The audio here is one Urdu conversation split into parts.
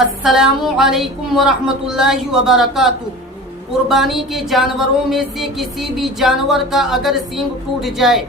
السلام علیکم ورحمۃ اللہ وبرکاتہ۔ قربانی کے جانوروں میں سے کسی بھی جانور کا اگر سینگ ٹوٹ جائے،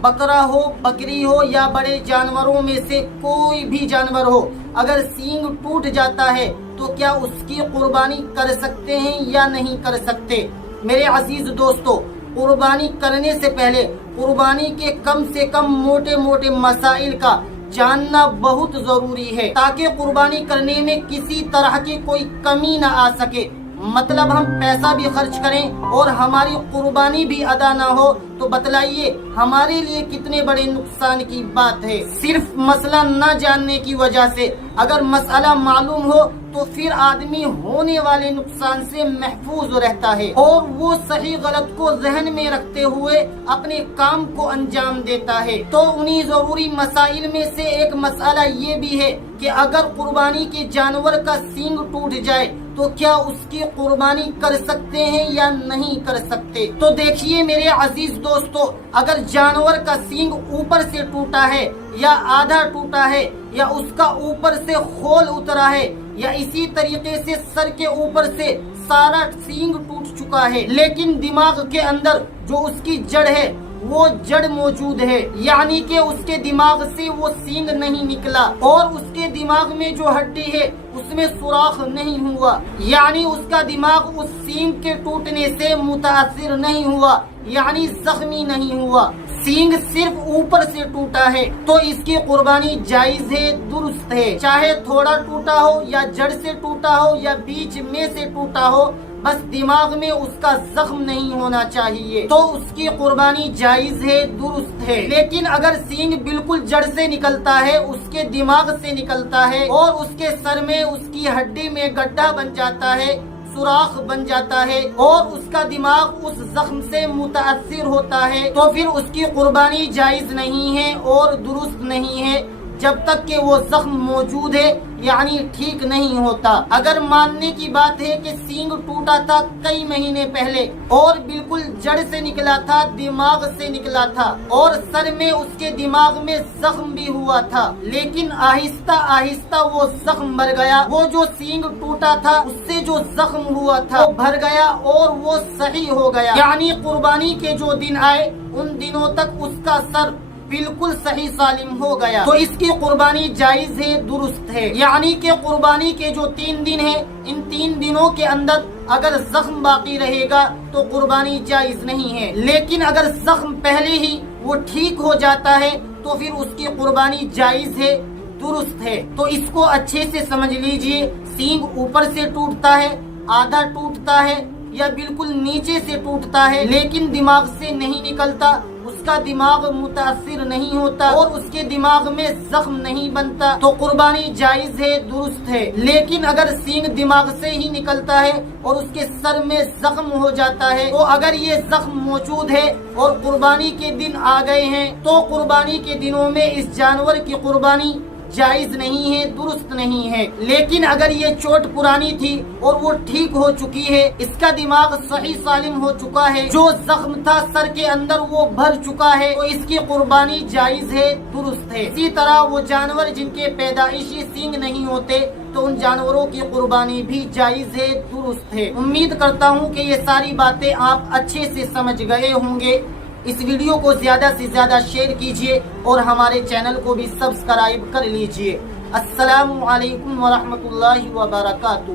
بکرا ہو، بکری ہو یا بڑے جانوروں میں سے کوئی بھی جانور ہو، اگر سینگ ٹوٹ جاتا ہے تو کیا اس کی قربانی کر سکتے ہیں یا نہیں کر سکتے؟ میرے عزیز دوستو، قربانی کرنے سے پہلے قربانی کے کم سے کم موٹے موٹے مسائل کا جاننا بہت ضروری ہے، تاکہ قربانی کرنے میں کسی طرح کی کوئی کمی نہ آ سکے۔ مطلب ہم پیسہ بھی خرچ کریں اور ہماری قربانی بھی ادا نہ ہو تو بتلائیے ہمارے لیے کتنے بڑے نقصان کی بات ہے۔ صرف مسئلہ نہ جاننے کی وجہ سے اگر مسئلہ معلوم ہو تو پھر آدمی ہونے والے نقصان سے محفوظ رہتا ہے اور وہ صحیح غلط کو ذہن میں رکھتے ہوئے اپنے کام کو انجام دیتا ہے۔ تو انہی ضروری مسائل میں سے ایک مسئلہ یہ بھی ہے کہ اگر قربانی کے جانور کا سینگ ٹوٹ جائے تو کیا اس کی قربانی کر سکتے ہیں یا نہیں کر سکتے؟ تو دیکھیے میرے عزیز دوستو، اگر جانور کا سینگ اوپر سے ٹوٹا ہے یا آدھا ٹوٹا ہے یا اس کا اوپر سے خول اترا ہے یا اسی طریقے سے سر کے اوپر سے سارا سینگ ٹوٹ چکا ہے، لیکن دماغ کے اندر جو اس کی جڑ ہے وہ جڑ موجود ہے، یعنی کہ اس کے دماغ سے وہ سینگ نہیں نکلا اور اس کے دماغ میں جو ہڈی ہے اس میں سوراخ نہیں ہوا، یعنی اس کا دماغ اس سینگ کے ٹوٹنے سے متاثر نہیں ہوا، یعنی زخمی نہیں ہوا، سینگ صرف اوپر سے ٹوٹا ہے، تو اس کی قربانی جائز ہے، درست ہے، چاہے تھوڑا ٹوٹا ہو یا جڑ سے ٹوٹا ہو یا بیچ میں سے ٹوٹا ہو، بس دماغ میں اس کا زخم نہیں ہونا چاہیے، تو اس کی قربانی جائز ہے، درست ہے۔ لیکن اگر سینگ بالکل جڑ سے نکلتا ہے، اس کے دماغ سے نکلتا ہے اور اس کے سر میں اس کی ہڈی میں گڈھا بن جاتا ہے، سوراخ بن جاتا ہے اور اس کا دماغ اس زخم سے متاثر ہوتا ہے، تو پھر اس کی قربانی جائز نہیں ہے اور درست نہیں ہے جب تک کہ وہ زخم موجود ہے، یعنی ٹھیک نہیں ہوتا۔ اگر ماننے کی بات ہے کہ سینگ ٹوٹا تھا کئی مہینے پہلے اور بالکل جڑ سے نکلا تھا، دماغ سے نکلا تھا اور سر میں اس کے دماغ میں زخم بھی ہوا تھا، لیکن آہستہ آہستہ وہ زخم بھر گیا، وہ جو سینگ ٹوٹا تھا اس سے جو زخم ہوا تھا وہ بھر گیا اور وہ صحیح ہو گیا، یعنی قربانی کے جو دن آئے ان دنوں تک اس کا سر بالکل صحیح سالم ہو گیا، تو اس کی قربانی جائز ہے، درست ہے۔ یعنی کہ قربانی کے جو 3 دن ہیں، ان 3 دنوں کے اندر اگر زخم باقی رہے گا تو قربانی جائز نہیں ہے، لیکن اگر زخم پہلے ہی وہ ٹھیک ہو جاتا ہے تو پھر اس کی قربانی جائز ہے، درست ہے۔ تو اس کو اچھے سے سمجھ لیجئے، سینگ اوپر سے ٹوٹتا ہے، آدھا ٹوٹتا ہے یا بالکل نیچے سے ٹوٹتا ہے لیکن دماغ سے نہیں نکلتا، اس کا دماغ متاثر نہیں ہوتا اور اس کے دماغ میں زخم نہیں بنتا، تو قربانی جائز ہے، درست ہے۔ لیکن اگر سینگ دماغ سے ہی نکلتا ہے اور اس کے سر میں زخم ہو جاتا ہے، تو اگر یہ زخم موجود ہے اور قربانی کے دن آ گئے ہیں تو قربانی کے دنوں میں اس جانور کی قربانی جائز نہیں ہے، درست نہیں ہے۔ لیکن اگر یہ چوٹ پرانی تھی اور وہ ٹھیک ہو چکی ہے، اس کا دماغ صحیح سالم ہو چکا ہے، جو زخم تھا سر کے اندر وہ بھر چکا ہے، تو اس کی قربانی جائز ہے، درست ہے۔ اسی طرح وہ جانور جن کے پیدائشی سینگ نہیں ہوتے تو ان جانوروں کی قربانی بھی جائز ہے، درست ہے۔ امید کرتا ہوں کہ یہ ساری باتیں آپ اچھے سے سمجھ گئے ہوں گے۔ اس ویڈیو کو زیادہ سے زیادہ شیئر کیجئے اور ہمارے چینل کو بھی سبسکرائب کر لیجئے۔ السلام علیکم ورحمۃ اللہ وبرکاتہ۔